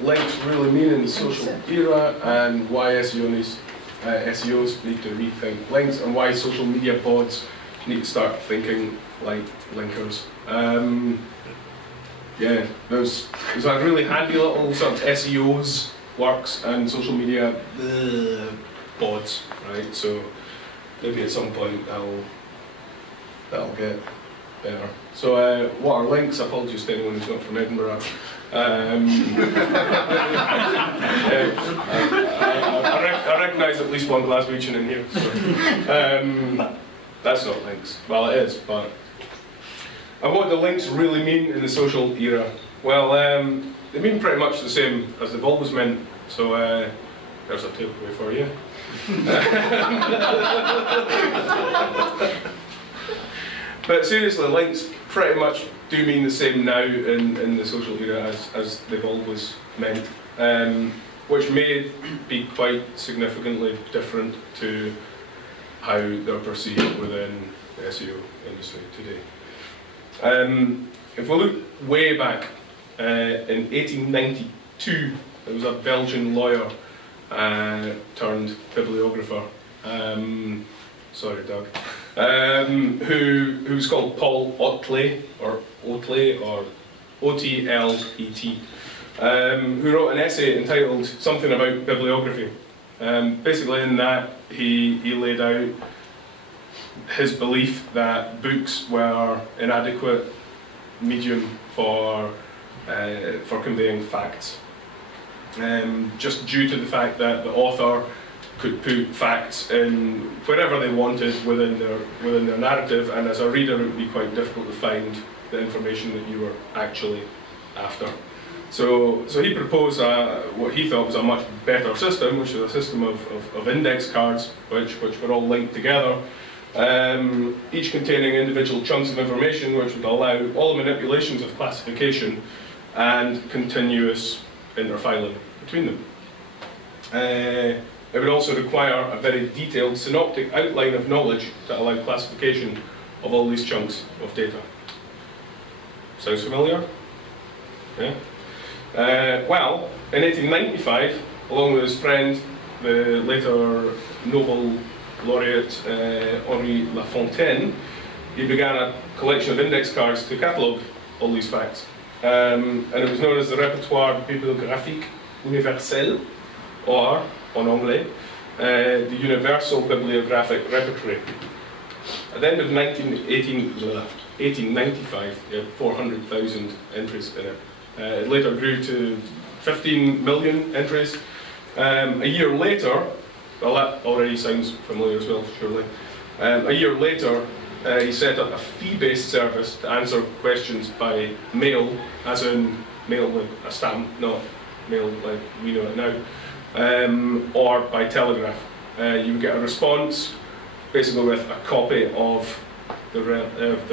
links really mean in the social era, and why SEOs need to rethink links, and why social media boards need to start thinking like linkers. Yeah, there's a really handy little sort of SEOs works and social media boards, right? So maybe at some point that'll get better. So what are links? Apologies to anyone who's not from Edinburgh. I recognise at least one Glaswegian in here. So. That's not links. Well, it is, but. And what do links really mean in the social era? Well, they mean pretty much the same as they've always meant. So there's a takeaway for you. But seriously, links pretty much do mean the same now in the social era as they've always meant, which may be quite significantly different to how they're perceived within the SEO industry today. If we look way back, in 1892, there was a Belgian lawyer turned bibliographer, sorry Doug, who was called Paul Otlet, or Otlet, or O-T-L-E-T, who wrote an essay entitled Something About Bibliography. Basically in that he laid out his belief that books were inadequate medium for conveying facts, just due to the fact that the author could put facts in wherever they wanted within their narrative, and as a reader it would be quite difficult to find the information that you were actually after. So he proposed what he thought was a much better system, which is a system of index cards, which were all linked together, each containing individual chunks of information, which would allow all the manipulations of classification and continuous interfiling between them. It would also require a very detailed synoptic outline of knowledge to allow classification of all these chunks of data. Sounds familiar? Yeah? Well, in 1895, along with his friend, the later Nobel laureate Henri Lafontaine, he began a collection of index cards to catalogue all these facts. And it was known as the Répertoire bibliographique universel, or, en anglais, the Universal Bibliographic Repertory. At the end of 1895, it had 400,000 entries in it. It later grew to 15 million entries. A year later, well, that already sounds familiar as well, surely. A year later, he set up a fee-based service to answer questions by mail, as in mail like a stamp, not mail like we know it now, or by telegraph. You would get a response, basically with a copy of the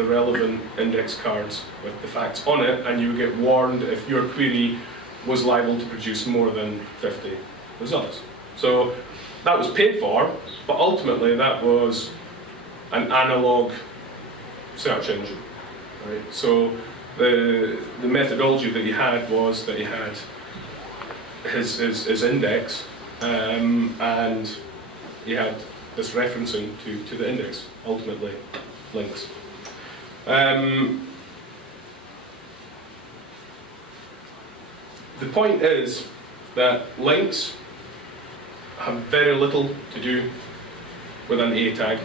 relevant index cards with the facts on it, and you would get warned if your query was liable to produce more than 50 results. So that was paid for, but ultimately that was an analog search engine, right? So the methodology that he had was that he had his index, and he had this referencing to the index, ultimately links. The point is that links have very little to do with an A tag,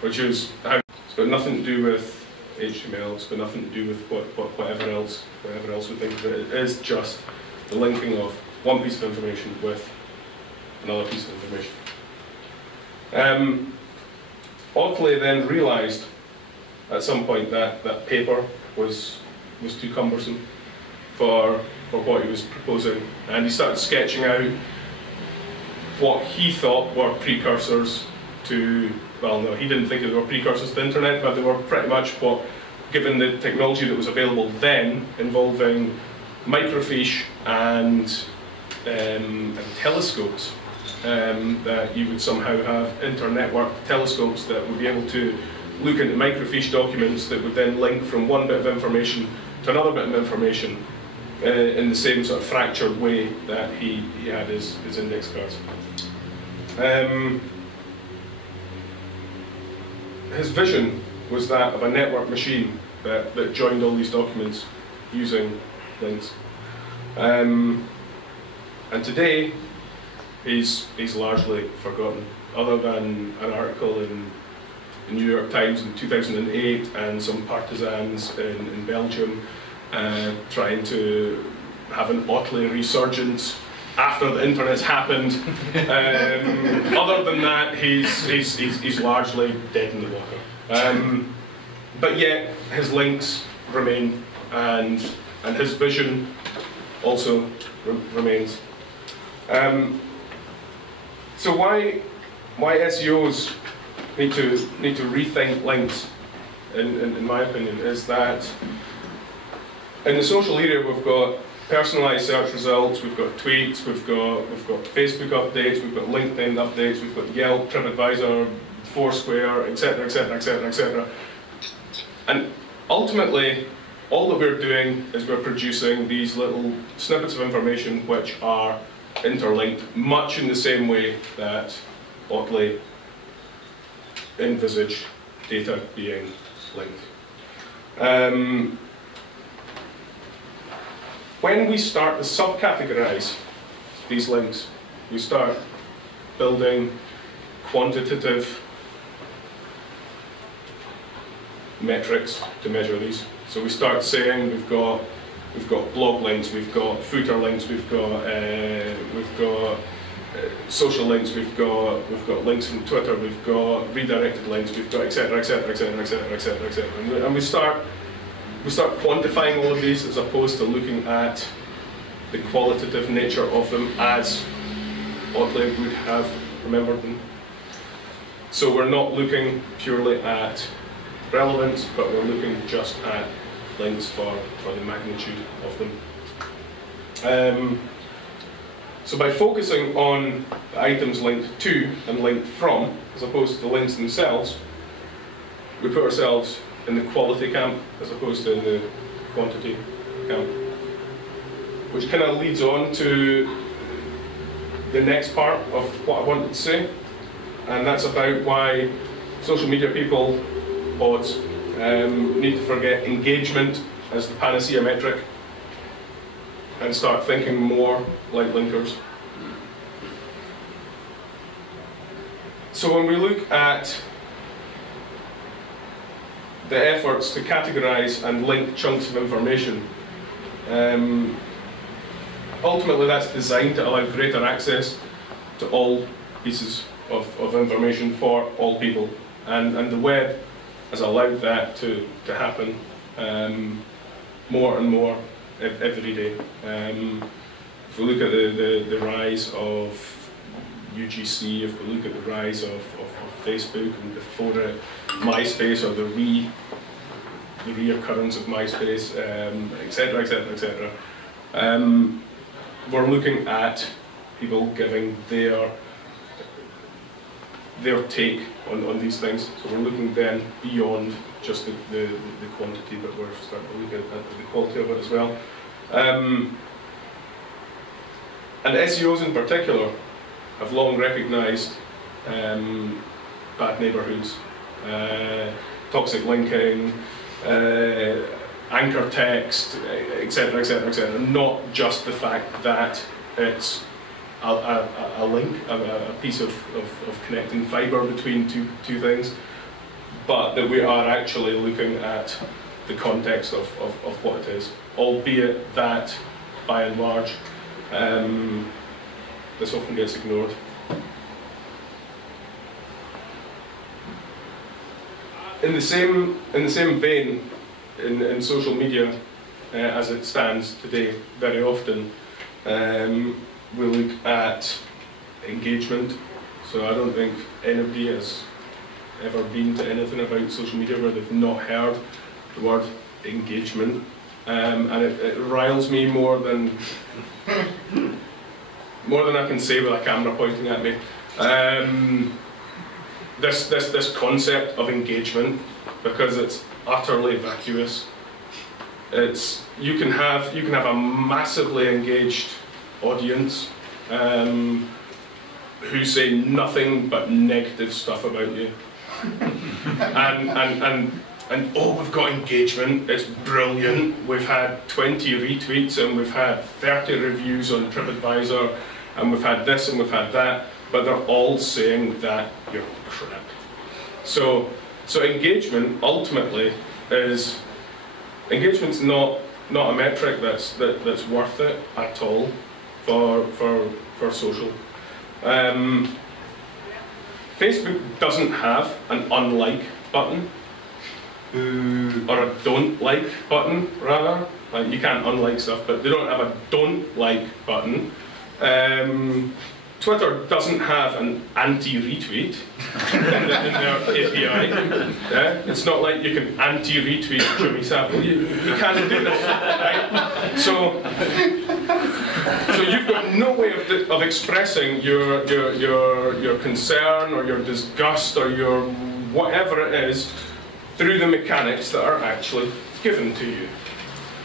which is how it's got nothing to do with HTML, it's got nothing to do with whatever else we think of it. It is just the linking of one piece of information with another piece of information. Otley then realised at some point that paper was too cumbersome for what he was proposing, and he started sketching out what he thought were precursors to, well no, he didn't think they were precursors to the internet, but they were pretty much what, given the technology that was available then, involving microfiche and telescopes, that you would somehow have inter-network telescopes that would be able to look into microfiche documents that would then link from one bit of information to another bit of information in the same sort of fractured way that he had his index cards. His vision was that of a network machine that joined all these documents using links. And today, he's largely forgotten, other than an article in the New York Times in 2008 and some partisans in Belgium trying to have an Otley resurgence after the internet's happened. Other than that, he's largely dead in the water. But yet, his links remain, and his vision also remains. So why SEOs need to rethink links, in my opinion, is that in the social area we've got personalised search results, we've got tweets, we've got Facebook updates, we've got LinkedIn updates, we've got Yelp, TripAdvisor, Foursquare, etc., etc., etc., etc. And ultimately, all that we're doing is we're producing these little snippets of information which are interlinked, much in the same way that Otley envisaged data being linked. When we start to subcategorize these links, we start building quantitative metrics to measure these. So we start saying we've got blog links, we've got footer links, we've got social links, we've got links from Twitter, we've got redirected links, we've got etc., etc., etc., etc., etc., etc. And we start quantifying all of these as opposed to looking at the qualitative nature of them as Otley would have remembered them. So we're not looking purely at relevance, but we're looking just at links for the magnitude of them. So by focusing on the items linked to and linked from, as opposed to the links themselves, we put ourselves in the quality camp as opposed to in the quantity camp. Which kind of leads on to the next part of what I wanted to say, and that's about why social media people, bots, need to forget engagement as the panacea metric and start thinking more like linkers. So when we look at the efforts to categorize and link chunks of information, ultimately that's designed to allow greater access to all pieces of information for all people, and the web has allowed that to happen more and more every day. If we look at the rise of UGC, if we look at the rise of Facebook, and before it, MySpace, or the reoccurrence of MySpace, etc., etc., etc., we're looking at people giving their take on these things. So we're looking then beyond just the quantity, but we're starting to look at the quality of it as well. And SEOs in particular have long recognised bad neighbourhoods, toxic linking, anchor text, etc., etc., etc. Not just the fact that it's a link, a piece of connecting fibre between two things, but that we are actually looking at the context of what it is, albeit that, by and large, this often gets ignored. In the same vein, in social media, as it stands today, very often we look at engagement. So I don't think anybody has ever been to anything about social media where they've not heard the word engagement, and it riles me more than I can say with a camera pointing at me. This concept of engagement, because it's utterly vacuous. You can have a massively engaged audience who say nothing but negative stuff about you, and oh, we've got engagement, it's brilliant, we've had 20 retweets and we've had 30 reviews on TripAdvisor, and we've had this and we've had that, but they're all saying that you're crap. So engagement ultimately is, engagement's not a metric that's worth it at all for social. Facebook doesn't have an unlike button, or a don't like button rather. Like, you can't unlike stuff, but they don't have a don't like button. Twitter doesn't have an anti-retweet in their API. Yeah? It's not like you can anti-retweet Jimmy Savile. You can't do that. Right? So you've got no way of expressing your concern or your disgust or your whatever it is through the mechanics that are actually given to you.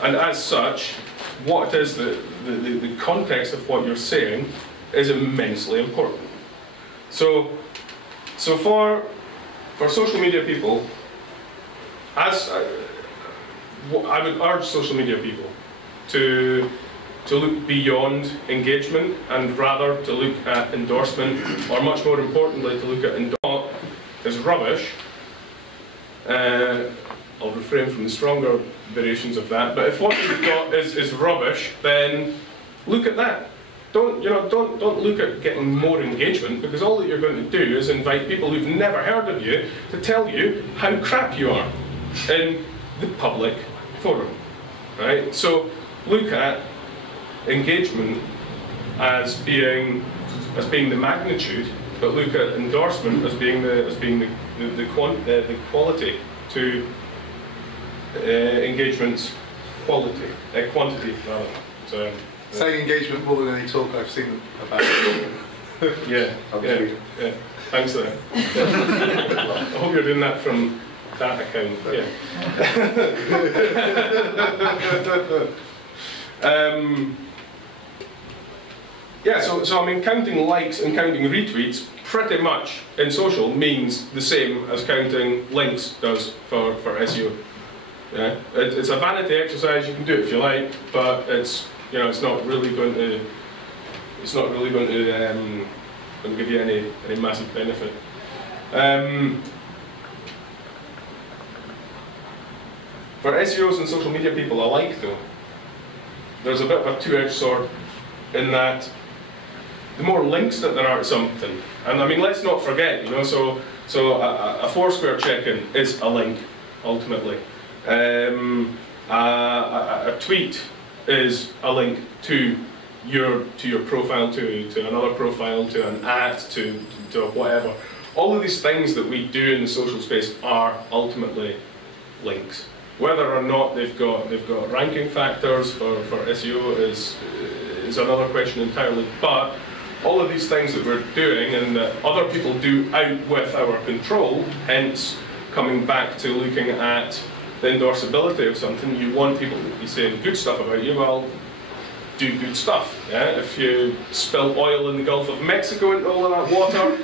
And as such, what it is, the context of what you're saying is immensely important. So for social media people, I would urge social media people to look beyond engagement and rather to look at endorsement, or much more importantly, to look at endorsement is rubbish. I'll refrain from the stronger variations of that, but if what you've got is rubbish, then look at that. Don't look at getting more engagement, because all that you're going to do is invite people who've never heard of you to tell you how crap you are in the public forum, right? So look at engagement as being the magnitude, but look at endorsement as being the quality to engagement's quantity rather. So. Saying engagement more than any talk I've seen about it. Yeah. Thanks for that. I hope you're doing that from that account. Yeah. So I mean, counting likes and counting retweets pretty much in social means the same as counting links does for SEO. Yeah, it's a vanity exercise. You can do it if you like, but it's not really going to give you any massive benefit. For SEOs and social media people alike, though, there's a bit of a two-edged sword in that the more links that there are to something, and I mean, let's not forget, so a Foursquare check-in is a link ultimately. A tweet is a link to your profile, to another profile, to an to whatever. All of these things that we do in the social space are ultimately links. Whether or not they've got ranking factors for SEO is another question entirely. But all of these things that we're doing and that other people do out with our control, hence coming back to looking at the endorsability of something, you want people to be saying good stuff about you, well, do good stuff. Yeah? If you spill oil in the Gulf of Mexico into all of that water,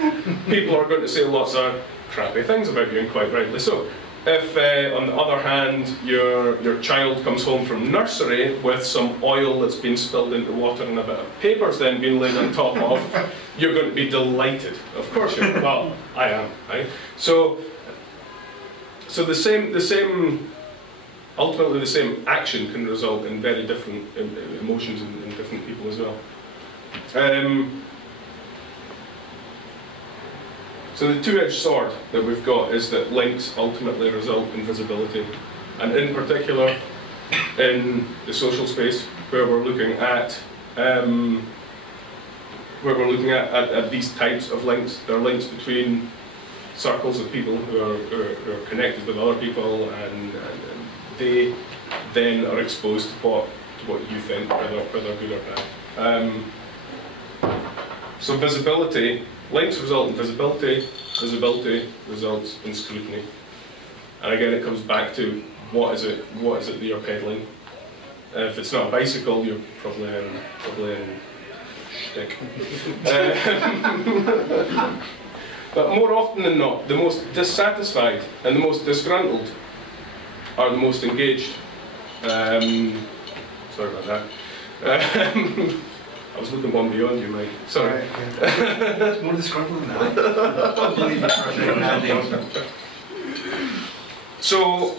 people are going to say lots of crappy things about you, and quite rightly so. If, on the other hand, your child comes home from nursery with some oil that's been spilled into water and a bit of paper's then been laid on top of, you're going to be delighted. Of course you are. Well, I am, right? So the same, ultimately the same action can result in very different emotions in different people as well. So the two-edged sword that we've got is that links ultimately result in visibility, and in particular in the social space where we're looking at these types of links. There are links between circles of people who are connected with other people, and they then are exposed to what you think, whether good or bad. So visibility, links result in visibility, visibility results in scrutiny. And again, it comes back to what is it that you're peddling. If it's not a bicycle, you're probably in shtick. But more often than not, the most dissatisfied and the most disgruntled are the most engaged. Sorry about that. I was looking one beyond you, Mike. Sorry. It's more disgruntled than that. I don't believe it for a second. So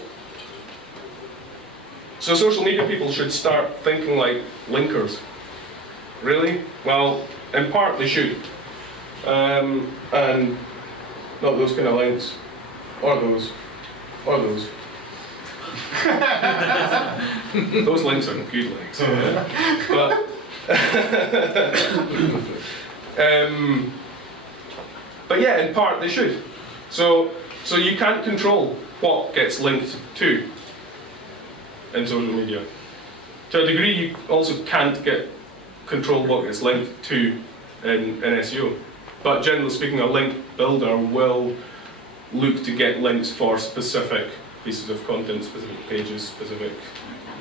social media people should start thinking like linkers. Really? Well, in part they should. And not those kind of links, or those. Those links are good links. But but yeah, in part they should. So you can't control what gets linked to in social media. To a degree, you also can't control what gets linked to in SEO. But generally speaking, a link builder will look to get links for specific pieces of content, specific pages, specific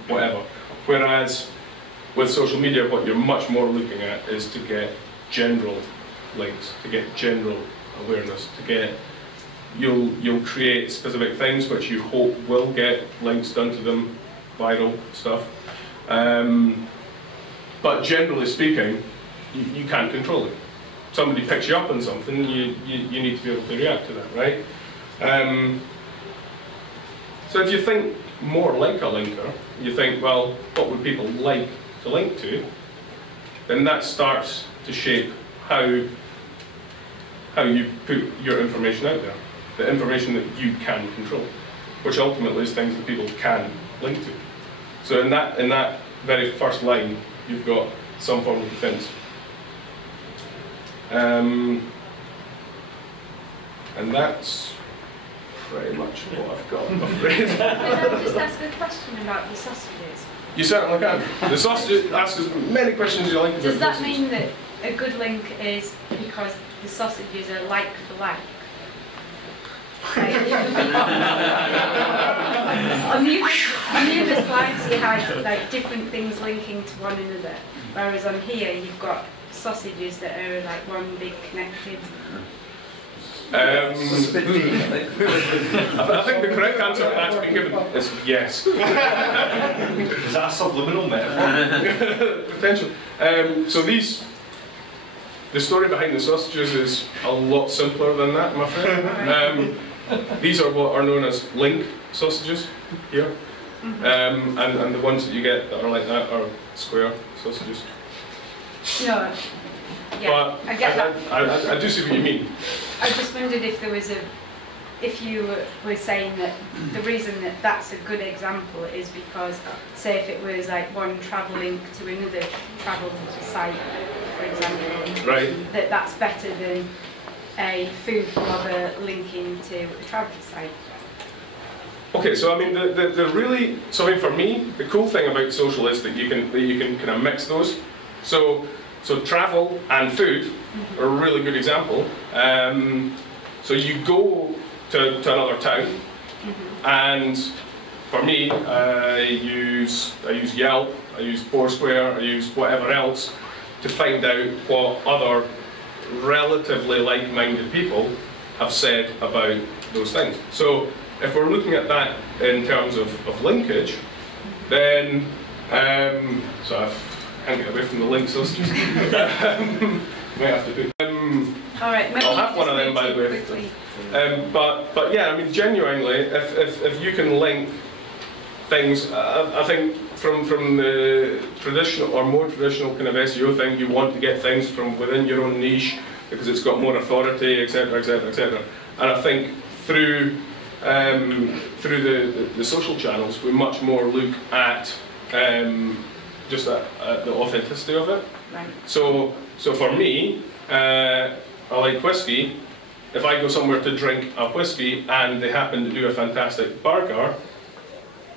whatever. Whereas with social media, what you're much more looking at is to get general links, to get general awareness, to get you'll create specific things which you hope will get links done to them, viral stuff. But generally speaking, you can't control it. Somebody picks you up on something, you need to be able to react to that, right? So if you think more like a linker, you think, well, what would people like to link to? Then that starts to shape how you put your information out there, the information that you can control, which ultimately is things that people can link to. So in that very first line, you've got some form of defense. And that's pretty much what I've got, I'm afraid. Can I just ask a question about the sausages? You certainly can. The sausage, ask as many questions as you like. Does that mean that a good link is because the sausages are like for like? On the other slides you had like different things linking to one another, whereas on here you've got sausages that are like one big connected. I think the correct answer to that's been given is yes. Is that a subliminal metaphor? Potential. So the story behind the sausages is a lot simpler than that, I'm afraid. These are what are known as link sausages here. And the ones that you get that are like that are square sausages. No. Yeah, but I get that. I do see what you mean. I just wondered if there was if you were saying that the reason that that's a good example is because, say, if it was like one travel link to another travel site, for example, right, that's better than a food blogger linking to a travel site. Okay, so I mean, the really, so I mean, for me, the cool thing about social is that you can kind of mix those. So travel and food are a really good example. So you go to another town, and for me, I use Yelp, I use Foursquare, I use whatever else to find out what other relatively like-minded people have said about those things. So if we're looking at that in terms of linkage, then so I can't get away from the links. So might have to put. All right, I'll have one of them, by the way. But yeah, I mean, genuinely, if you can link things, I think from the traditional or more traditional kind of SEO thing, you want to get things from within your own niche because it's got more authority, etc., etc., etc. And I think through the social channels, we much more look at just the authenticity of it. Right. So for me, I like whiskey. If I go somewhere to drink a whiskey and they happen to do a fantastic burger,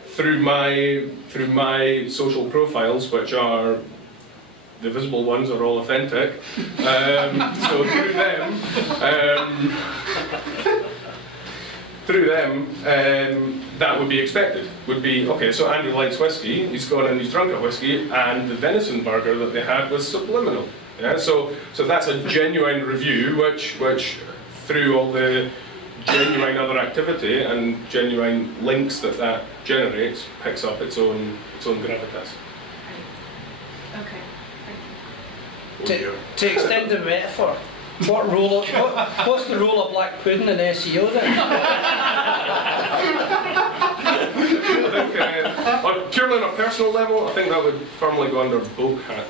through my social profiles, which are the visible ones are all authentic, so through through them, that would be expected. Would be, okay, so Andy likes whiskey, he's gone and he's drunk a whiskey, and the venison burger that they had was subliminal. Yeah, so that's a genuine review, which through all the genuine other activity and genuine links that generates, picks up its own gravitas. Okay. To extend the metaphor, what's the role of black pudding in SEO then? I think, purely on a personal level, I think that would firmly go under both hats.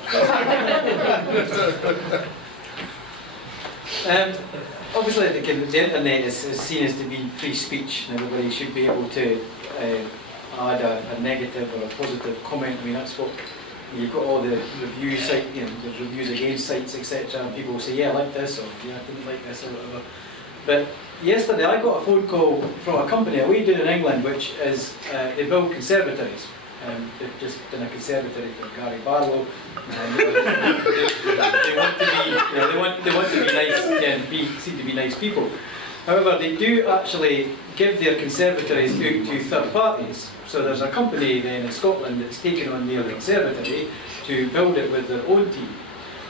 Obviously, the internet is seen as to be free speech, and everybody should be able to add a negative or a positive comment. I mean, that's what you've got all the review site, the reviews against sites, etc. And people will say, yeah, I like this, or yeah, I didn't like this, or whatever. But yesterday, I got a phone call from a company that we do in England, which is they build conservatories. They've just done a conservatory for Gary Barlow. They want to be nice and seem to be nice people. However, they do actually give their conservatories out to third parties. So there's a company then in Scotland that's taken on their conservatory to build it with their own team.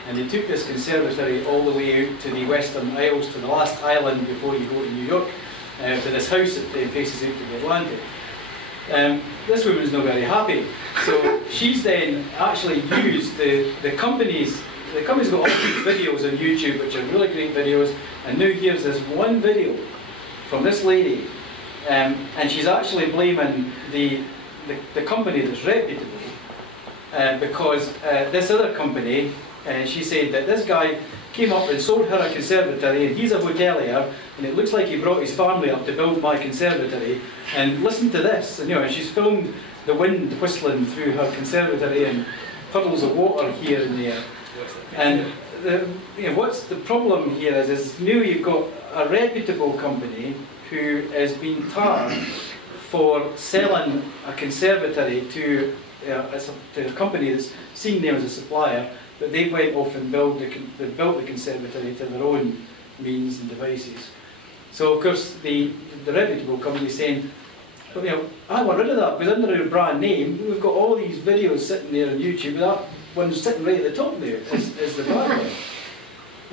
And they took this conservatory all the way out to the Western Isles, to the last island before you go to New York, to this house that faces out to the Atlantic. This woman's not very happy, so she's then actually used the company's got all these videos on YouTube which are really great videos, and now here's this one video from this lady, and she's actually blaming the company that's reputable because this other company, she said that this guy came up and sold her a conservatory, and he's a hotelier, and it looks like he brought his family up to build my conservatory. And listen to this, and and she's filmed the wind whistling through her conservatory and puddles of water here and there. And what's the problem here is now you've got a reputable company who has been tarred for selling a conservatory to a company that's seen them as a supplier, but they went off and built the conservatory to their own means and devices. So of course the reputable company is saying, well, I want rid of that, because under our brand name we've got all these videos sitting there on YouTube, that one's sitting right at the top there is the bad one.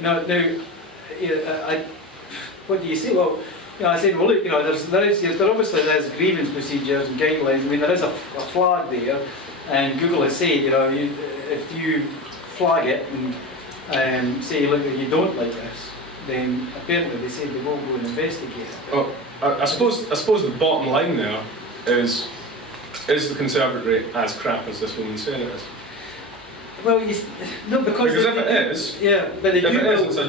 Now, what do you say? Well, I said, well look, there obviously there's grievance procedures and guidelines. I mean, there is a flag there, and Google has said, if you flag it and say, look, you don't like this, then apparently they say they will go and investigate it. Well, I suppose the bottom line there is the conservatory as crap as this woman's saying it is? Well, no, because if it is, but it's a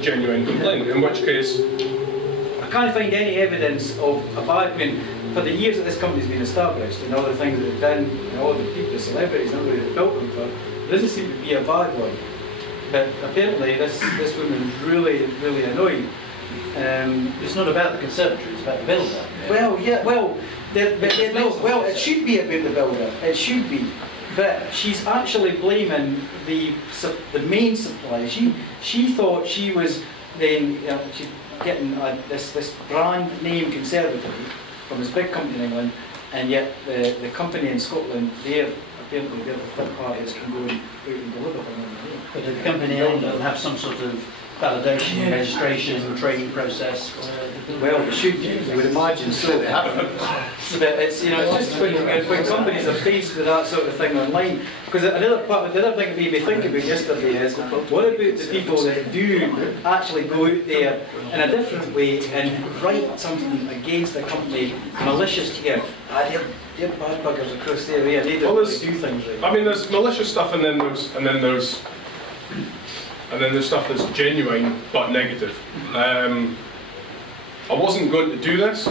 genuine complaint. In which case, I can't find any evidence of a bad. I mean, for the years that this company's been established and all the things that they've done, and all the people, the celebrities, and everybody that built them for, there doesn't seem to be a bad one. But apparently, this woman is really, really annoying. It's not about the conservatory; it's about the builder. Well, yeah, well, it should be about the builder. It should be, but she's actually blaming the main supplier. She thought she was then she's getting this brand name conservatory from this big company in England, and yet the company in Scotland, apparently they're the third party that can go and deliver for them. But the company in England have some sort of validation, registration, training process. Well, it should be, you would imagine so. They haven't. But it's just when companies are faced with that sort of thing online. Because the other thing that made me think about yesterday is, what about the people that do actually go out there in a different way and write something against the company, malicious? They're bad buggers across the area. They don't really do things right. I mean, there's malicious stuff, and then there's stuff that's genuine but negative. I wasn't going to do this.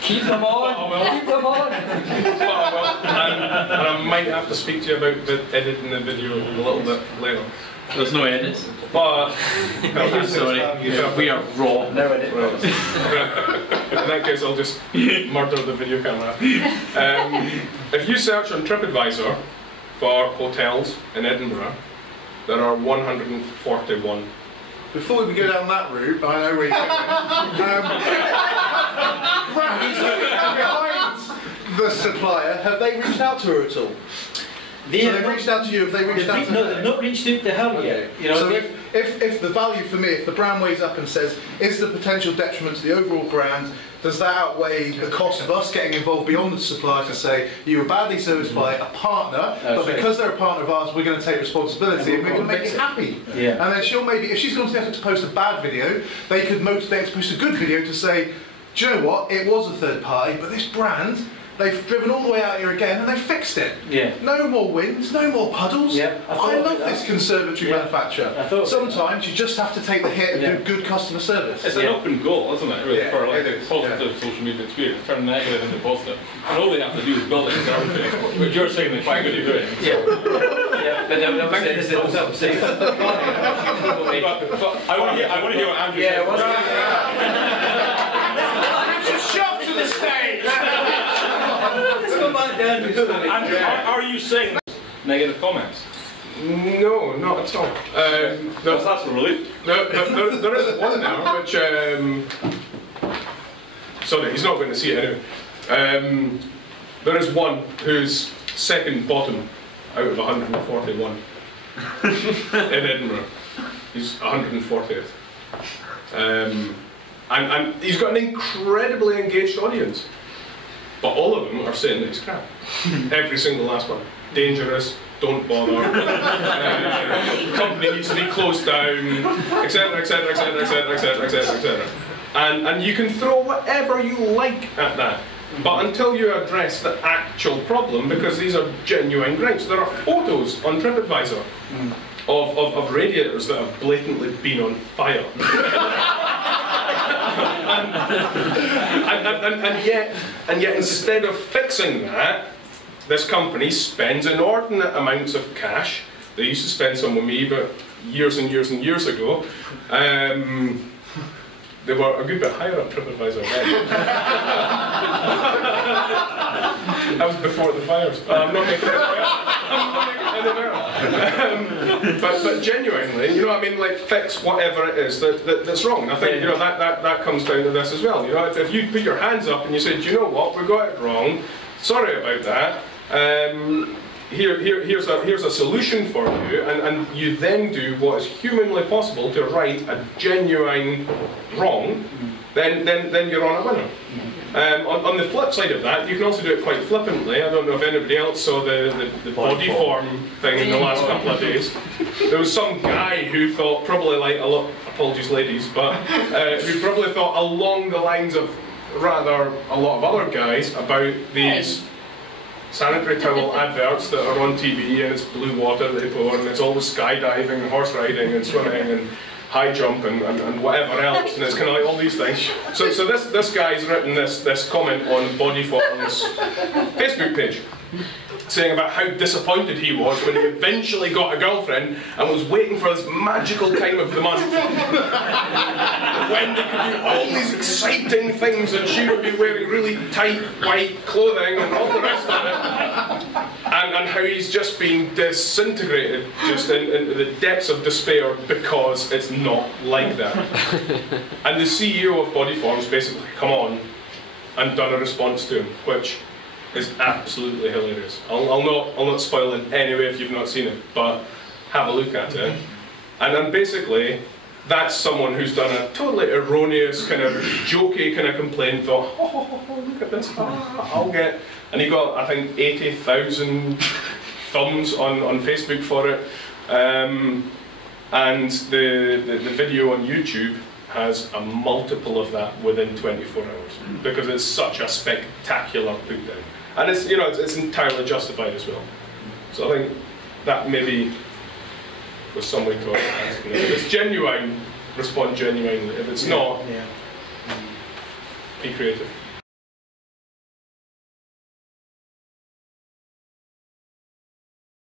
Keep them on! Keep them on! But I will. And I might have to speak to you about editing the video a little bit later. There's no edits. But Sorry, we are raw. No edit. Right. In that case, I'll just murder the video camera. If you search on TripAdvisor for hotels in Edinburgh, there are 141. before we go down that route, I know where you're going. Behind the supplier, have they reached out to her at all? So they've reached out to you, have they reached out to No, her? they've not reached out to her yet. You know, So if the value for me, if the brand weighs up and says, is the potential detriment to the overall brand, does that outweigh the cost of us getting involved beyond the supplier to say, you were badly serviced by a partner, but because they're a partner of ours, we're going to take responsibility and we're going to make you happy. Yeah. And then she'll maybe, if she's going to the effort to post a bad video, they could motivate her to post a good video to say, do you know what, it was a third party, but this brand, they've driven all the way out here again and they fixed it. Yeah. No more wins, no more puddles. Yeah, I love this conservatory manufacturer. Sometimes you just have to take the hit and do good customer service. It's an open goal, isn't it, really, for like it is. positive social media experience, turn negative into positive. And all they have to do is build it into everything, which you're saying they're quite good at doing. Yeah, but I'm saying this is also I'm saying. But I want to hear what Andrew says. Shove to the stage! Let's go back down to Andrew, are you saying negative comments? No, not at all. That's a relief. There is one now, which... sorry, he's not going to see it anyway. There is one who's second bottom out of 141 in Edinburgh. He's 140th. And he's got an incredibly engaged audience. But all of them are saying that he's crap. Every single last one. Dangerous, don't bother, company needs to be closed down, etc, etc, etc, etc, etc, etc, etc. And you can throw whatever you like at that. But until you address the actual problem, because these are genuine gripes, there are photos on TripAdvisor of radiators that have blatantly been on fire. and yet instead of fixing that, this company spends inordinate amounts of cash. They used to spend some with me, but years and years and years ago. They were a good bit higher up TripAdvisor then. That was before the fires. I'm not making it but genuinely, you know what I mean, like fix whatever it is that's wrong. I think you know that comes down to this as well. You know, if you put your hands up and you say, do you know what, we got it wrong, sorry about that. Here's a solution for you, and you then do what is humanly possible to right a genuine wrong, then you're on a winner. On the flip side of that, you can also do it quite flippantly. I don't know if anybody else saw the body form thing in the last couple of days. There was some guy who thought, probably like a lot, apologies ladies, but who probably thought along the lines of rather a lot of other guys about these sanitary towel adverts that are on TV, and it's blue water they pour, and it's always skydiving and horse riding and swimming and high jump and whatever else, and it's kind of like all these things. So this guy's written this comment on Bodyform's Facebook page, saying about how disappointed he was when he eventually got a girlfriend and was waiting for this magical time of the month when they could do all these exciting things and she would be wearing really tight white clothing and all the rest of it, and how he's just been disintegrated just into the depths of despair because it's not like that. And the CEO of Bodyform's basically come on and done a response to him, which is absolutely hilarious. I'll not spoil it anyway if you've not seen it, but have a look at it. And then basically, that's someone who's done a totally erroneous kind of jokey kind of complaint, thought, oh, look at this, I'll get, and he got, I think, 80,000 thumbs on Facebook for it. And the video on YouTube has a multiple of that within 24 hours because it's such a spectacular put down. And it's, you know, it's entirely justified as well. So I think that maybe was some way to ask. You know, if it's genuine, respond genuinely. If it's not, be creative.